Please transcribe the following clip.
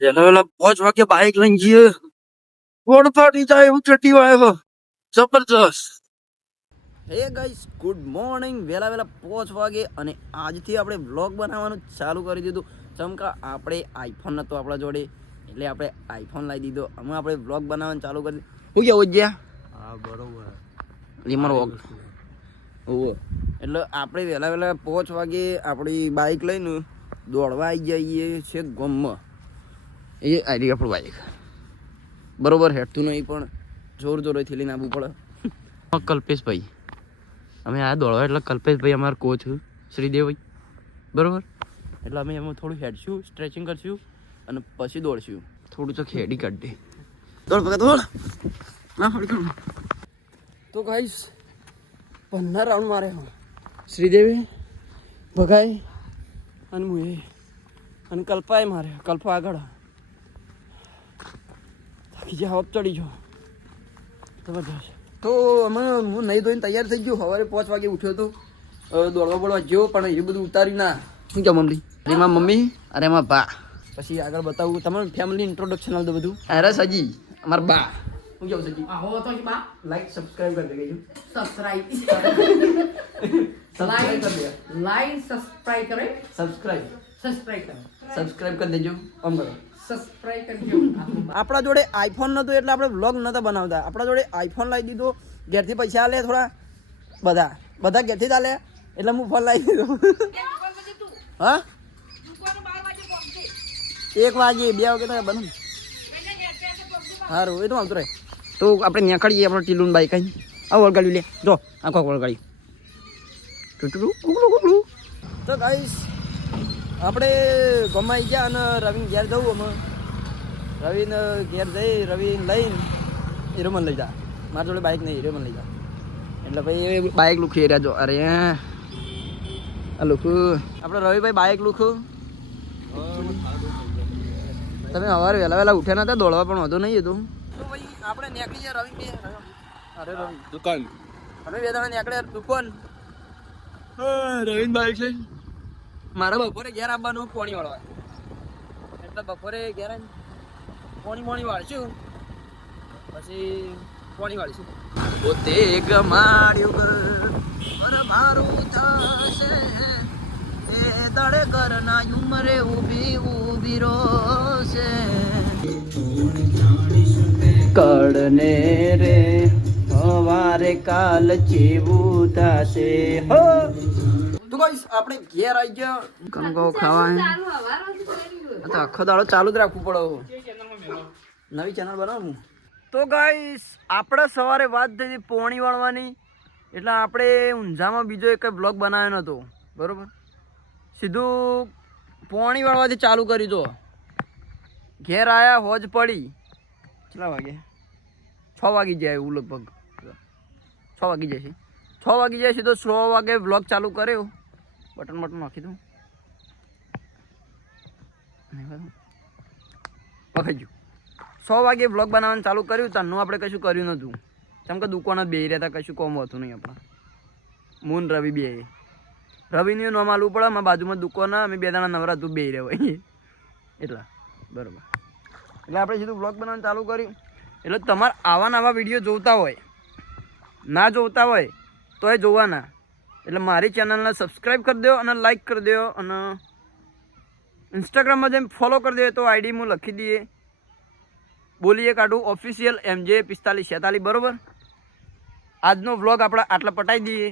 વેલા 5 વાગે બાઈક લઈને જઈએ વડપાટી જાય એવું ચટી વાળો જબરજસ્ત. હે ગાઈસ, ગુડ મોર્નિંગ. વહેલા 5 વાગે અને આજથી આપણે વ્લોગ બનાવવાનું ચાલુ કરી દીધું. ચમકા આપણે આઈફોન નતો આપણા જોડે એટલે આપણે આઈફોન લાવી દીધો. અમે આપણે વ્લોગ બનાવવાનું ચાલુ કરી હું કેવું જ્યાં હા બરોબર લીમર વોક ઓહો. એટલે આપણે વહેલા 5 વાગે આપણી બાઈક લઈને દોડવા આવી જઈએ છે ગમમાં. એ આવી આપણું બાઈક બરોબર હેઠતું નહીં પણ જોર જોરેથી લઈને આવવું પડે. કલ્પેશભાઈ અમે આ દોડવા એટલે કલ્પેશભાઈ અમારા કોચ શ્રીદેવભાઈ બરોબર. એટલે અમે એમાં થોડું હેડશું, સ્ટ્રેચિંગ કરશું અને પછી દોડશું. થોડું તો ખેડી કાઢી દોડ પકડ દોડ ના ફરી કરું. તો ગાઈસ 15 રાઉન્ડ મારે શ્રીદેવી ભગાઈ અને મુએ અને કલ્પાએ મારે. કલ્પા આગળ થાકી જાય, હપ ચડી જાઓ જબરદસ્ત. તો અમે હું નહીં ધોઈને તૈયાર થઈ ગયો. સવારે 5 વાગે ઉઠ્યો હતો દોડવા બોડવા જેવો પણ એ બધું ઉતાર્યું ના. શું કહો મમ્મી? અરે એમાં મમ્મી અરે એમાં બા. પછી આગળ બતાવું તમારું ફેમિલી ઇન્ટ્રોડક્શન આલ દો બધું. અરે સજી અમારા બા. શું કહું સજી? હો તો બા લાઈક સબસ્ક્રાઇબ કરી દેજો. સબસ્ક્રાઇબ કરી દેજો. આમ કરો આપણા જોડે આઈફોન નતો એટલે આપણે વ્લોગ નતા બનાવતા. આપણા જોડે આઈફોન લાવી દીધો. ઘેરથી પૈસા આલે થોડા બધા ઘેરથી જ આલે એટલે હું ફોન લાવી દીધો. હા 1 વાગે 2 વાગે તો બને સારું એ તો આવતું રહે. તો આપણે નીકળીએ આપણે ટીલુન બાઈક અહીં આ વળગાડ્યું લે જો આખો વળગાડી તો ગાઈસ આપણે ગમાઈ ગયા અને રવિને ઘેર જવું. અમે રવિને ઘેર જઈ રવિને લઈને હીરોમન લઈ જા. મારા જોડે બાઇક નહીં, હીરોમન લઈ જા. એટલે ભાઈ બાઇક લુખી રહ્યા જો. અરે આ લુખું આપણે રવિભાઈ બાઇક લુખું. તમે સવારે વહેલા ઉઠ્યા નતા દોડવા પણ વધુ નહીં હતું. તો ભાઈ આપણે નીકળી જાય રવિ બે. અરે રવિ દુકાન અમે બે જણા નીકળે દુકાન. રવિન બાઇક લઈ મારે બપોરે ઘેર આવવાનું પોણી વાળવા એટલે બપોરે ઘેર પોણી વાળશું પછી પોણી વાળીશું. પોતે ગમાડ્યું મારું થશે એ દડે ઘરના ઉમરે ઊભી રોશે કડને રે સવારે કાલ ચેવું થશે હો. તો ગાઈસ આપણે ઘેર આવી ગયા. કંગો ખાવા તો આખો દાડો ચાલુ જ રાખવું પડે. નવી ચેનલ બનાવું. તો ગાઈસ આપણે સવારે વાત થઈ પોણી વાળવાની એટલે આપણે ઊંઝામાં બીજો એક બ્લોગ બનાવ્યો નહોતો બરોબર. સીધું પોણી વાળવાથી ચાલુ કરી દો. ઘેર આવ્યા હોજ પડી કેટલા વાગે 6 વાગી જાય એવું લગભગ 6 વાગી જાય છે. 6 વાગી જાય સીધો 6 વાગે વ્લોગ ચાલુ કર્યો. બટન નાખી દઉં પકડી ગયું. 6 વાગે વ્લોગ બનાવવાનું ચાલુ કર્યું. તારનું આપણે કશું કર્યું નહોતું કેમ કે દુકાન જ બેસી રહ્યા હતા. કશું કોમ હતું નહીં આપણા. મૂન રવિ બે રવિનું નામ આલવું પડે. અમારા બાજુમાં દુકાન અમે 2 જણા નવરાતું બેસી રહ્યા હોય એટલા બરાબર. એટલે આપણે સીધું વ્લોગ બનાવવાનું ચાલુ કર્યું. એટલે તમારે આવા વિડીયો જોતા હોય ના જોતા હોય તો એ જોવાના. એટલે મારી ચેનલને સબસ્ક્રાઈબ કરી દો અને લાઈક કરી દો અને ઇન્સ્ટાગ્રામમાં જેમ ફોલો કરી દે તો આઈડી હું લખી દઈએ બોલીએ કાઢું ઓફિશિયલ MJ 4546 બરાબર. આજનો વ્લોગ આપણે આટલા પટાઈ દઈએ.